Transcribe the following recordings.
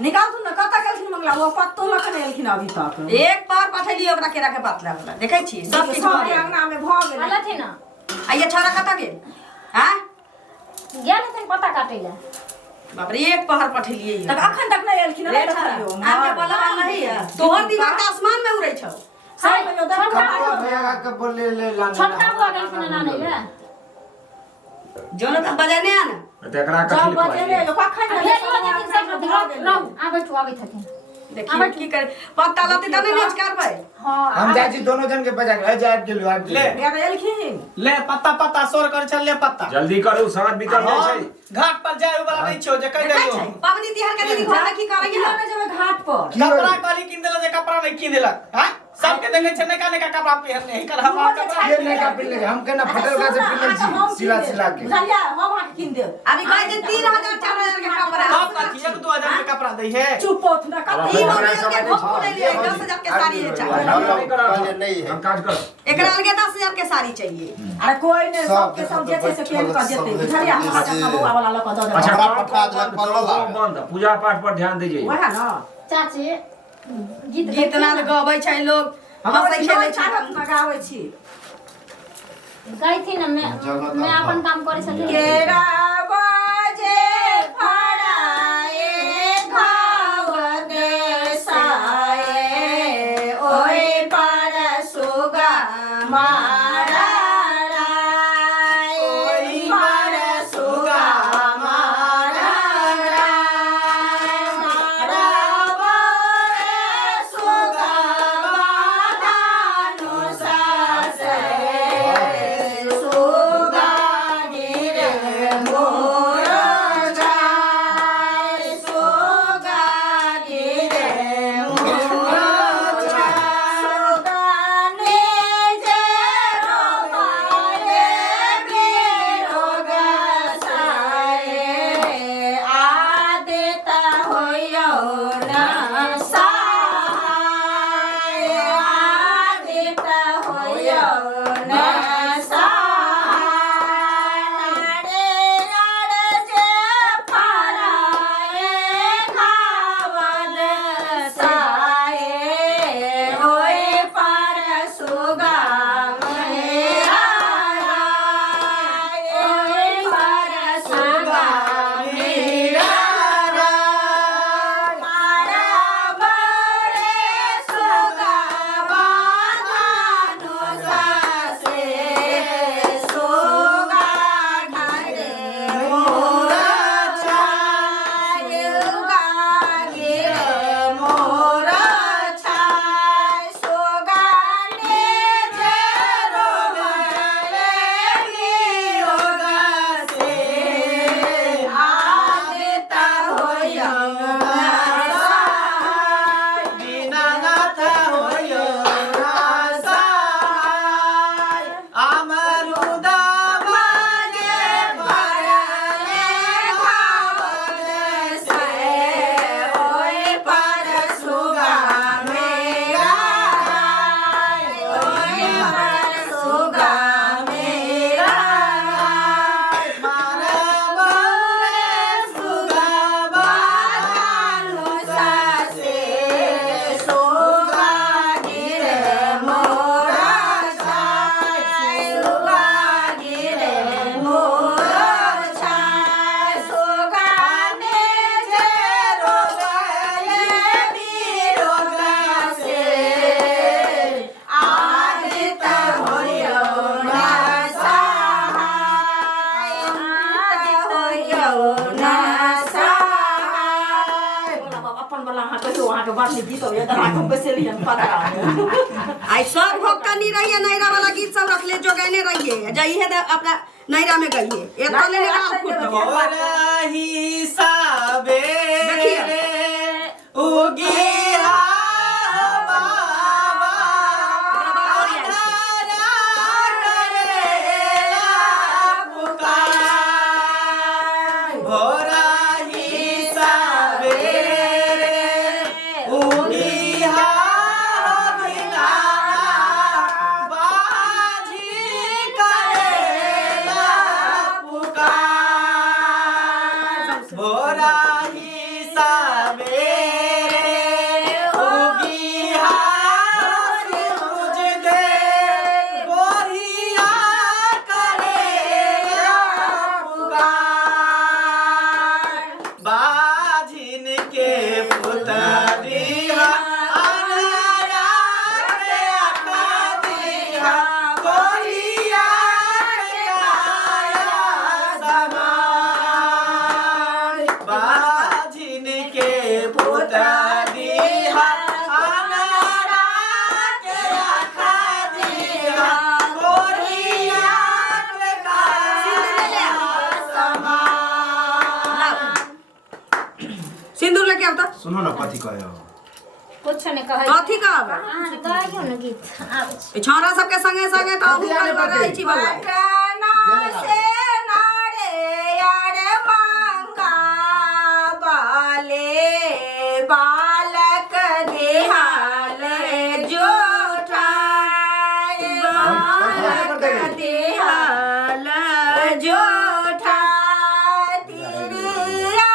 निकाल तू न कत गेलखिन मंगला वो पत्तो लख नै एलखिन अभी तक एक बार पठेलिए ओकरा केरा के पात लागल देखै छी सब किछ सब अंगना में भ गेल हालत है ना आ ये छोरा कत गेल हां गेल तन पता काटे ले बाप रे एक पहर पठेलिए तब अखन तक नै एलखिन रे छलियो आके बलवा नहीं है तोहर दिमाग त आसमान में उड़ै छौ साई में उधर भैया के बोले ले लाने छोटका बुआ गेलखिन ना नहीं रे जोनो त बजाने आ ना तेकरा जब कथि बजे लिखवाई जो कखन अभी देखिन से रहो आबै तू आबै थथिन देखिए की करे पत्ता लती त नहीं नच करबै हां हम जाइ छी दोनों जन के बजा के जाब गेलु आब ले या त एलखिन ले पत्ता पत्ता सोर कर चल ले पत्ता जल्दी करू साँझ बीतल जाइ छै घाट पर जाए वाला नहीं छो जे कह देलियो पवनी तिहार के दिन घर की करे किलो में जब घाट पर कपड़ा काली किन देला जे कपड़ा नहीं किन देलक हां सबके देखे छै नका नका कपड़ा पहनने है कर हमार कपड़ा ये नहीं का पिल्ले हम के ना फटल का से पिल्ले छी सिला सिला के बुझलिया हम हाथ किन देब अभी कह दे 3000 4000 के कपड़ा आप कथि 1-2 हजार के कपड़ा दई है चुप होत ना कत ई मम्मी के भोग ले लिए 10000 के साड़ी है चाहिए नहीं हम काज करो एकरा लगे 10000 के साड़ी चाहिए अरे कोई ने सबके सब जे छै से पेन कर देते बुझलिया हम हाथ बउआ वाला लक द दे अच्छा पठा देलक पल्लो बंद पूजा पाठ पर ध्यान दीजिए वह ना चाची गीत नाद गाबै छै लोग हंसै खेलै छै लगाबै छी गई थी ना मैं अपन काम करे छली केरा बाजे फड़ाए घाव देसाए ओए पर सुगा मारा ओए पर सुगा मारा मारा बारे सुगा बाधानु सासे सुगा गिरे मोर जाय सुगा गिरे मोर जाय सुगा ने जे रोबाए बिरोग साए आदेता होयो ना साए आदेता होयो ना साए रे जे फराए खावद साए ओए पर सुगा मेरा ओए पर सुगा मेरा मारा बरे सुगा बाधानु सासे सुगा ढारे मोर छाय सुगा गिरे मोर छाय सुगा ने जे रोगले निरोग से आदिता होयो ना सहाय दीनानाथ होयो रासाय अमरुदा मागे भरले भावल से ओए पर सुगा मेरा ओए पर सुगा मेरा मारे बोले सुगा बाधानु सासे सुगा गिरे मोरा छाय सुगा गिरे मोर छाय सुगा ने जे रोगले बिरोग से आदिता होयो ना सहाय आदिता होयो ना सहाय अपन वाला हाथ तो वहां के बात नहीं तो ये दरा को बेसेली हम पता आई सब भोग कनी रहिए नैरा वाला गीत सब रख ले जोगैने रहिए जाइए अपना नैरा में गइए एक तो ले लेगा रही साबे देखिए। उगी भोरा ही साबे पुत्र दिहा अनारा के आखा दिहा कोरिया का सिंदूर लेके आवता सुनो ना कथी कहे हो कुछ नहीं कहे कथी कहब हां गाइयो न गीत आब ए छौरा सबके संगे संगे त कथी आले हुनकर बाटे? रहै छी बउआ पटना से नारे यार मांगा बाले बालक देहाल जोठाए बालक देहाल जोठा तिरिया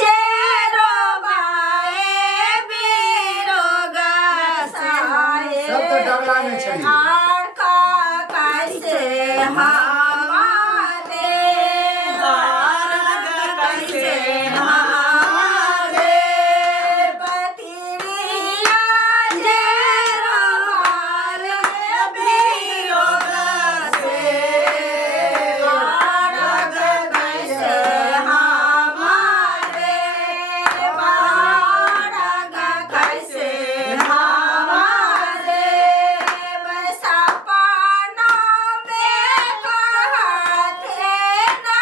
जे रोबाए बेरोगा साए सब तो डगला में छली आर का कैसे हमारे कैसे हमारे बतिरिया जे रोवाल बिरोगा से आर कैसे हमारे बारग कैसे हमारे सपना में कहते ना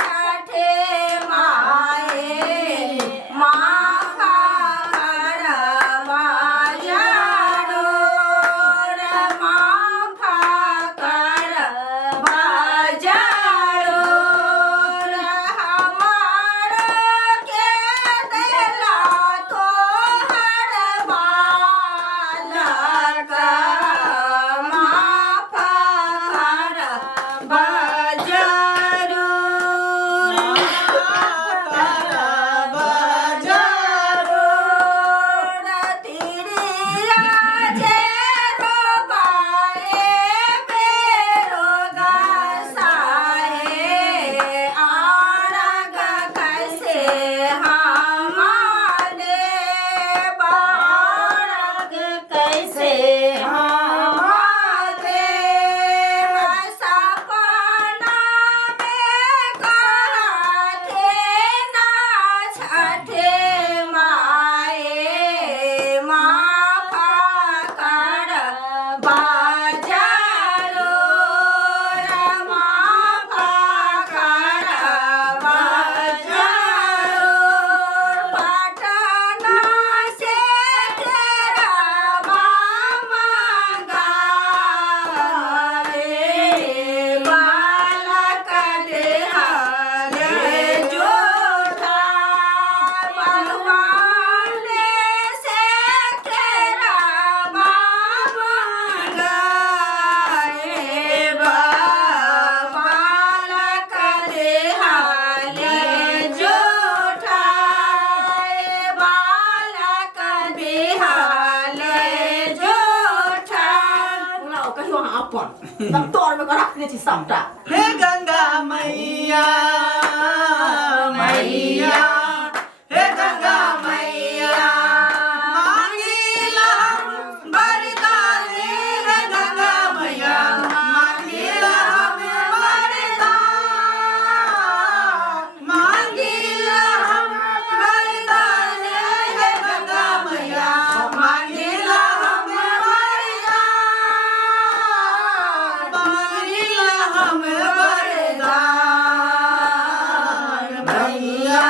छठे माए माखा करवा जानो रे माखा करवा जानो रे हमार के दिला तो हर बालक माफा करवा जरूर तिरिया जे रोबाए बेरोगा साए आरग कैसे हमारे बारग कैसे हमारे सपना में कहते ना छठे माए माफा करवा जरूर माफा करवा जरूर पटना से तेरा मांगा रे बालक देहाल जोठा भगवान से तेरा मांगा रे बालक देहाल जोठा बालक देहाल जोठा कहियो अहाँ अपन तब तोर में रखने छी सबटा हे गंगा मैया मैया हे गंगा मैया मांगिला हम वरदान हे गंगा मैया मांगिला हम वरदान मांगिला हम वरदान हे गंगा मैया मांगिला हम वरदान मांगिला हम वरदान मैया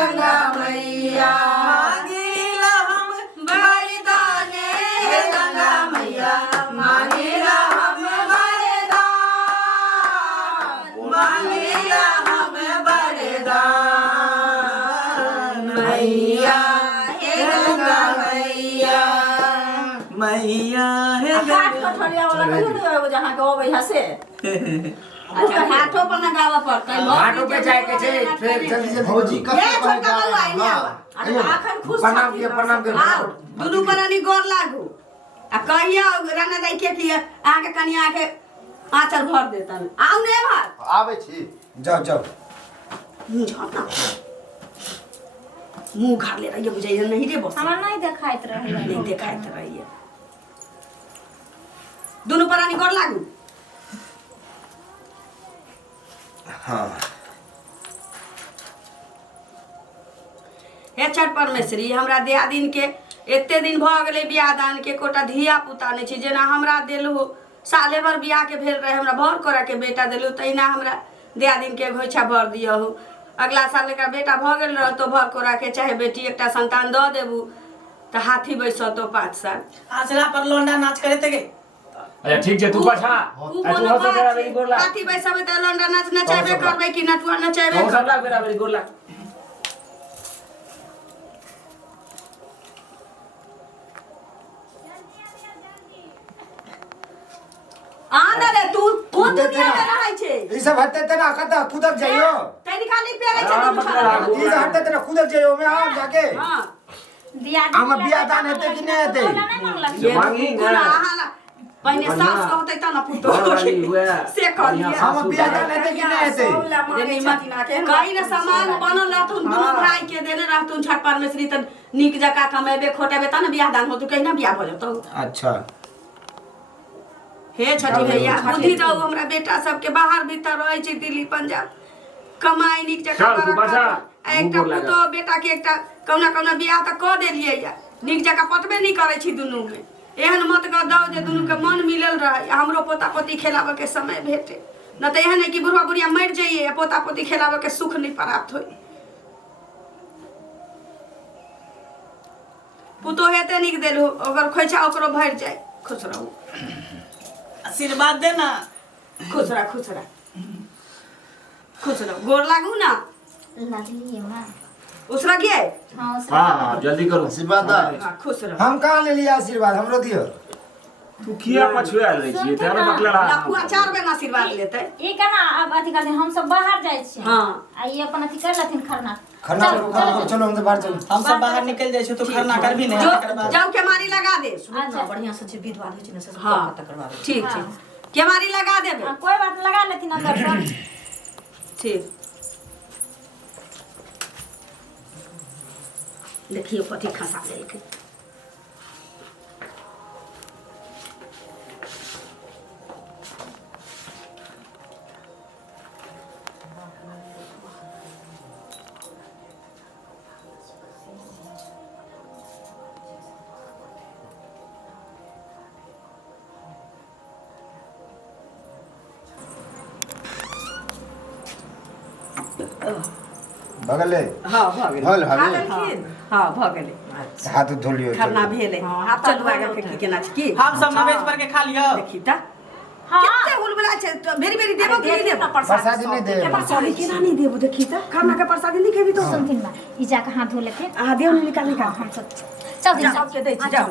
गंगा मैया मांगिला हम वरदान हे गंगा मैया मांगिला हम वरदान मांगिला हम वरदान मैया हे गंगा मैया मैया हे हाथ कठरिया वाला कहियो नहीं आवे जहां के ओबे हसे अच्छा हाथों पर ना गावा पड़ता है हाथों पे जाए के छे फिर जल्दी से भौजी का ये छोटका बउआ आई नहीं आवा अरे आखन खुश प्रणाम के आओ दुनू प्राणी गोर लागू आ कहिया राना दाई के लिए आके कनिया के आचर भर देतन आउ ने भात आवे छी जाओ जाओ मुंह झापना मुंह घाड़ ले रही है बुझाइए नहीं रे बस हमरा नहीं देखाइत रहे नहीं देखाइत रही है दोनों प्राणी गोर लागू हाँ हे छठ परमेश्वरी हमरा दियादिन के एते दिन भ गेलै बियाह दान के कोटा धिया पुता नहीं छी जेना हमरा देलु साले भर बियाह के भेल रहे हमरा भर करे के बेटा देलु तहिना हमरा दियादिन के घोइछा भर दियहु अगला साल एकरा बेटा भ गेल रह तो भर कोरा के चाहे बेटी एकटा संतान द देबू त हाथी बैसतो 5 साल आचरा पर लोंडा नाच करे थे के अच्छा ठीक है तू पाछा ऊ तू कोनो हंस बात तेरा छै। मेरी गोरला हाथी बैसबे त लंडा नाच नचाबे करबै कि नटुआ नचाबे हम सब लाग मेरा मेरी गोरला आंदे तू कोन दुनिया में रहै छे ई सब हटते तना कता कूदक जाइयो तैनी खाली पेरे छे हाँ, दुनू मतलब खाली। लागू। ई सब हटते तना कूदक जाइयो मैं आ जाके हां आमा बियाह दान हेते कि नहीं हेते? ये मांगी ना पहले सास कहते त न पुतो वाली हुआ से कहलिए आमा बियाह दान हेते कि नहीं हेते? कहीं न सामान बनल रहतुन दुनू भाई के देने रहतुन छठ परमेश्वरी त नीक जका कमेबे खोटेबे त न बियाह दान होतु कहीं न बियाह भ जतौ अच्छा हे छठी भैया बुद्धि दऊ हमरा बेटा सब के बाहर भीतर रहै छी दिल्ली पंजाब कमाई नीक जका चल, तू बाजा। एकटा मुंह बोल पुतो बेटा के एकटा कौना बियाह त क देलियै या नीक जका पटबे नहीं करे छी दुनू में एहन मत क दऊ जे दुनू के मन मिलल रहे हमरो पोता पोती खेलाबे के समय भेटे न त एहन है कि बुढ़वा बुढ़िया मर जाइए पोता पोती खेलाबे के सुख नहीं प्राप्त होई पुतो हेते नीक देलु अगर खोइछा ओकरो भर जाए खुश रहू आशीर्वाद देना खुश रह खुश रह गोर लागू ना लगली मां उसरा गए हां हां जल्दी करो आशीर्वाद दा हाँ खुश रह हम कहां ले लिया आशीर्वाद हमरो दियो तू किया पछुए आल रही छी तेरा बकला लखुआ 4 बेर आशीर्वाद लेते ई केना अब अथी करते हम सब बाहर जाय छी हाँ। आ ई अपन अथी कर लथिन खरना खरना चलो हम तो बाहर चलो हम सब बाहर निकल जाए तो खरना कर भी नहीं जो तकर बाद जाओ केमारी लगा दे अच्छा बढ़िया से विधवा होय छै न से हाँ। सब करवावे ठीक ठीक केमारी लगा देबे कोई बात लगा लेथिन अंदर सब ठीक देखियो कथी खसा देलकै बगले हाँ भ गेलै भल खा हवे लेलखिन हाँ भ गेलै हाथ धो लियो खरना भेलै चलू आगे के की केना छै की हम सब नवेज पर के खा लियो देखी त हां केते हुलबला छै बेरी बेरी देबो कि नहीं देबो प्रसादी नहीं दे प्रसादी केना नहीं देबो देखी त खाना के प्रसादी नहीं खेबी तो सुनथिन बा ई जाके हाथ धो लेथिन आ देव निकाल निकाल हम सब चल सबके दै छी जाओ